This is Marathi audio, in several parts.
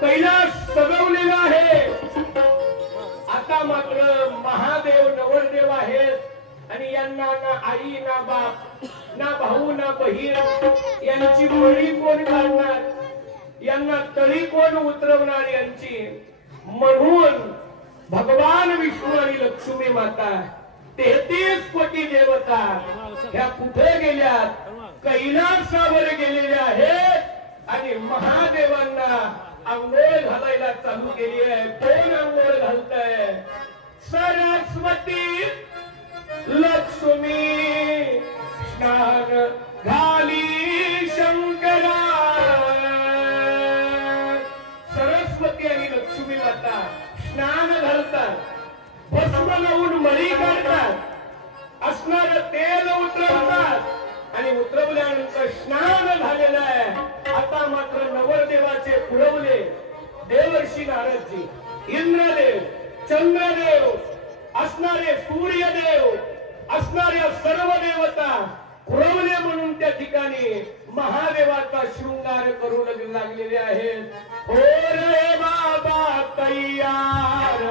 कैलास सजवलेला आहे। आता मात्र महादेव नवरदेव आहेत आणि यांना ना आई ना बाप ना भाऊ ना बहीण यांची मळी कोण काढणार, यांना तळी कोण उतरवणार यांची। म्हणून भगवान विष्णू आणि लक्ष्मी माता 33 कोटी देवता ह्या कुठे गेल्यात, कैलासावर गेलेल्या आहेत आणि महादेवांना अंघोळ घालायला चालू केली आहे। कोण अंघोळ घालतंय? सरस्वती लक्ष्मी स्नान घाली शंकरा। सरस्वती आणि लक्ष्मी माता स्नान घालतात, भस्म लावून मळी काढतात, असणार तेल उतरवतात आणि उतरवल्यानंतर स्नान झालेलं आहे। आता मात्र नवरदेवाचे पुरवले देवर्षी नारदजी, इंद्रदेव, चंद्रदेव, असणारे सूर्यदेव, असणाऱ्या सर्व देवता पुरवले म्हणून त्या ठिकाणी महादेवाचा शृंगार करू लागलेले आहेत। हो रे बाबा तैयार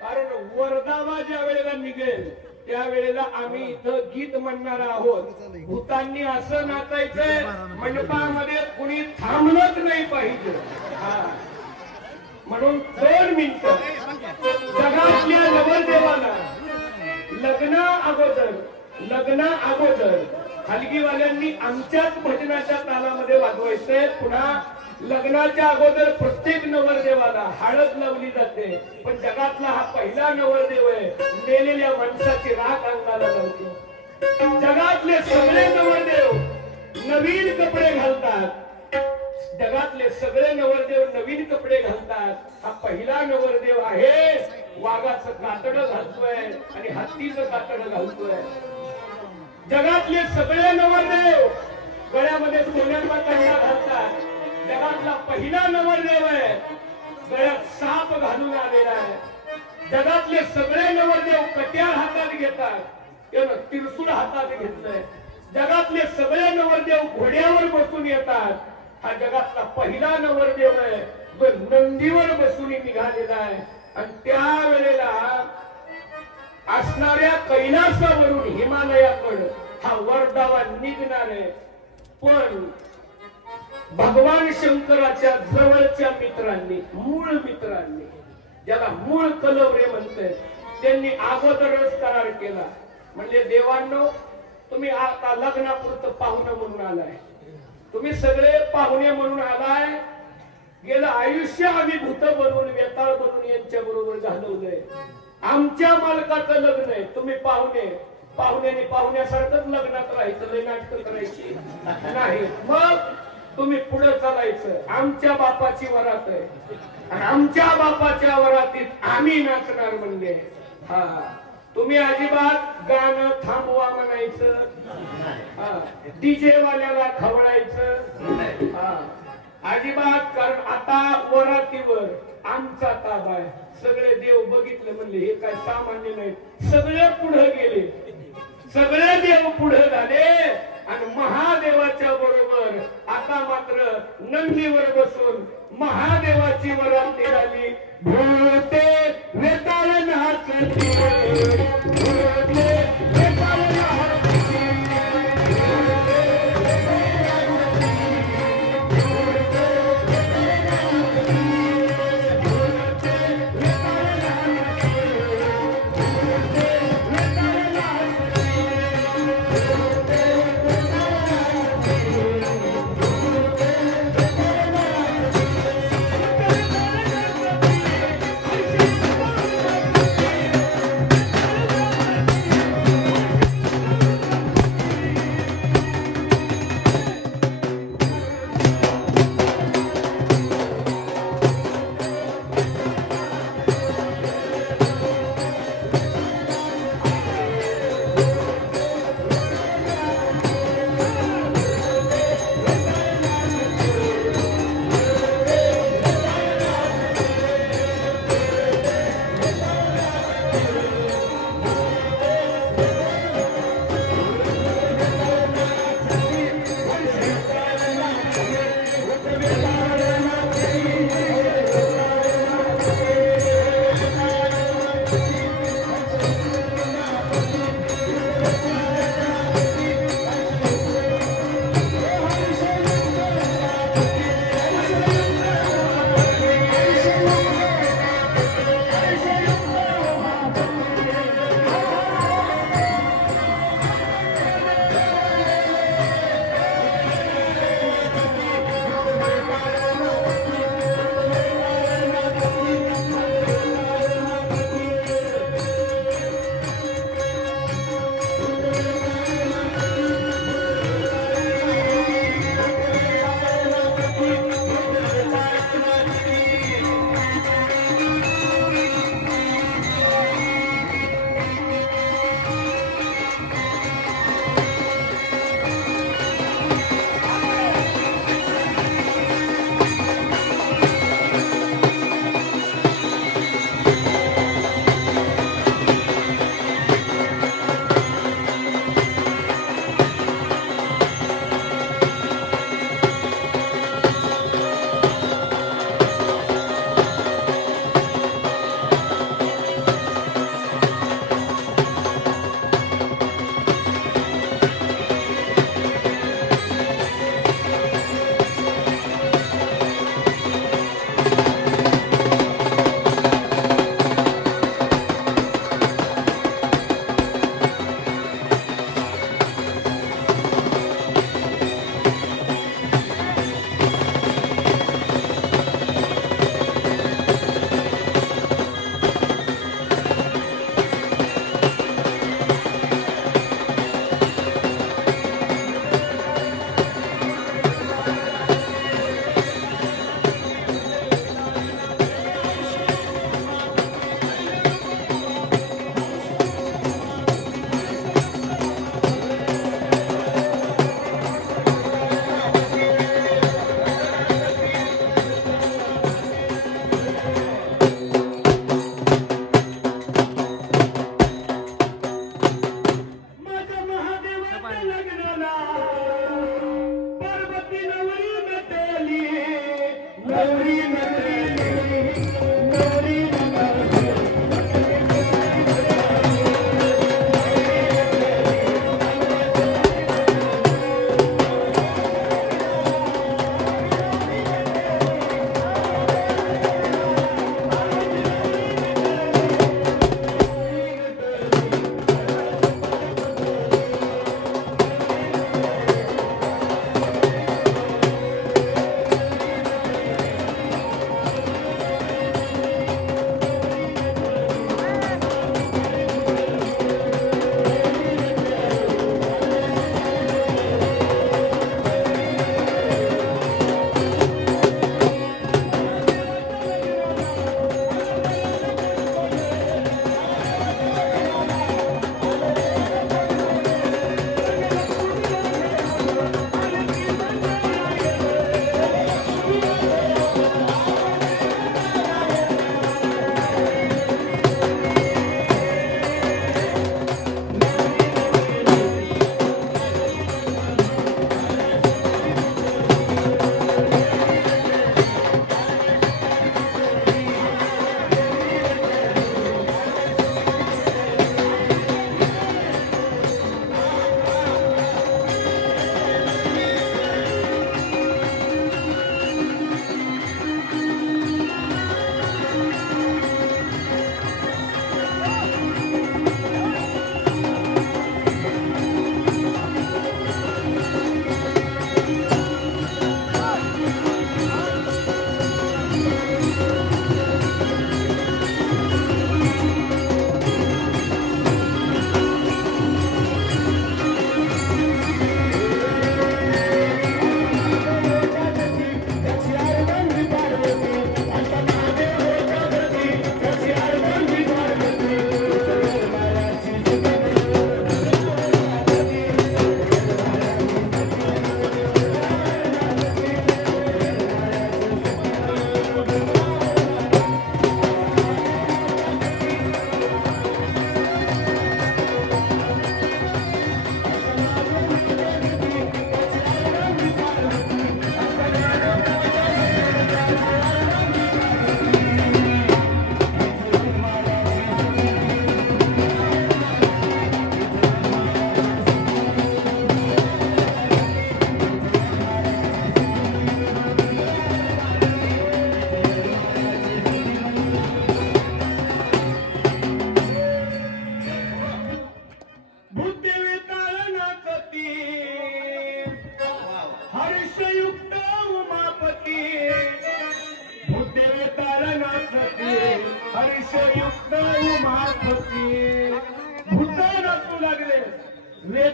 कारण वरदावा ज्या वेळेला निघेल त्यावेळेला आम्ही इथं गीत म्हणणार आहोत। भूतांनी असं नाचायचंय मंडपामध्ये कुणी थांबलंच नाही पाहिजे। म्हणून 2 मिनिटं जगातल्या नवरदेवाला लग्ना अगोदर हलगीवाल्यांनी आमच्याच भजनाच्या तालामध्ये वाजवायचंय। पुन्हा लग्नाच्या अगोदर प्रत्येक नवरदेवाला हळद लावली जाते, पण जगातला हा पहिला नवरदेव आहे मेलेल्या माणसाची राख अंगाला लावतो। जगात घालतात. जगातले सगळे नवरदेव नवीन कपडे घालतात. हा पहिला नवरदेव आहे वाघाचं कातडं घालतोय आणि हत्तीचं कातडं घालतोय. जगातले सगळे नवरदेव गळ्यामध्ये सोन्याचा कंडा घालतात. जगातला पहिला नवरदेव आहे गळ्यात साप घालून आलेला आहे. जगातले सगळे नवरदेव कट्यार हातात घेतात. त्यानं त्रिशूळ हातात घेतलंय. जगातले सगळे नवरदेव घोड्यावर बसून येतात. हा जगातला पहिला नवरदेव आहे जो नंदीवर बसून निघालेला आहे. आणि त्यावेळेला असणाऱ्या कैलासावरून हिमालयाकडे हा वरदावा निघणार आहे. पण भगवान शंकराच्या जवळच्या मित्रांनी, मूळ मित्रांनी, ज्याला मूळ कलवरे म्हणतात, त्यांनी अगोदरच करार केला. म्हणजे देवांनो, तुम्ही आता लग्नापुरतं पाहुणं म्हणून आलाय. तुम्ही सगळे पाहुणे म्हणून आलाय. गेलं आयुष्य आम्ही भूत बनवून, वेताळ बनवून यांच्या बरोबर घालवलंय. आमच्या मालकाचं लग्न आहे, तुम्ही पाहुणे. पाहुण्याने पाहुण्यासारखंच लग्नात राहायचं, लय नाटकं करायची नाही. मग तुम्ही पुढे चालायचं. आमच्या बापाची वरात आहे आणि आमच्या बापाच्या वरातीत आम्ही नाचणार म्हणले. हा, तुम्ही अजिबात गाणं थांबवा म्हणायचं. हा, डीजे वाल्याला खवळायचं. हा, अजिबात. कारण आता वरातीवर आमचा ताबा आहे. सगळे देव बघितले म्हणले हे काय सामान्य नाही. सगळे पुढे गेले, सगळे देव पुढे झाले आणि महादेवाच्या बरोबर आता मात्र नंदीवर बसून महादेवाची वरात निघाली. भूते वेताळ नाचती, भूते वेताळ नाचती,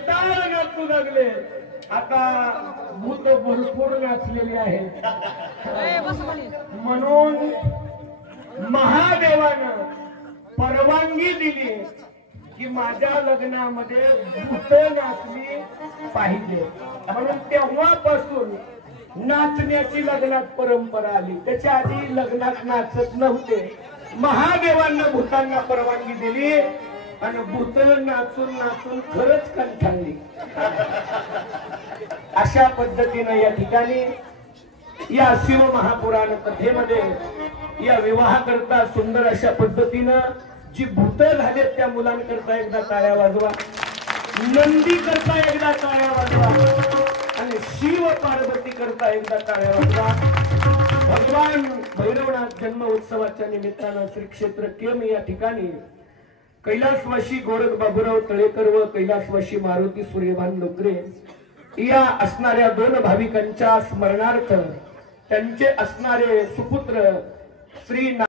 बेताळ नाचू लागले. आता भूत भरपूर नाचलेली आहेत. म्हणून महादेवानं परवानगी दिली की माझ्या लग्नामध्ये भूत नाचली पाहिजे. म्हणून तेव्हापासून नाचण्याची लग्नात परंपरा आली. त्याच्या आधी लग्नात नाचत नव्हते. महादेवांना भूतांना परवानगी दिली आणि भूत नाचून नाचून खरंच कंठाळली. अशा पद्धतीनं या ठिकाणी या शिव महापुराण कथेमध्ये या विवाहाकरता सुंदर अशा पद्धतीनं जी भूत झालेत त्या मुलांकरता एकदा टाळ्या वाजवा. नंदी करता एकदा टाळ्या वाजवा आणि शिव पार्वती करता एकदा टाळ्या वाजवा. भगवान भैरवनाथ जन्म उत्सवाच्या निमित्तानं श्री क्षेत्र केम या ठिकाणी कैलासवासी गोरख बाबूराव तळेकर व कैलासवासी मारुती सूर्यभान लोकरे या असणाऱ्या दोन भाविकांच्या स्मरणार्थ त्यांचे असणारे सुपुत्र श्री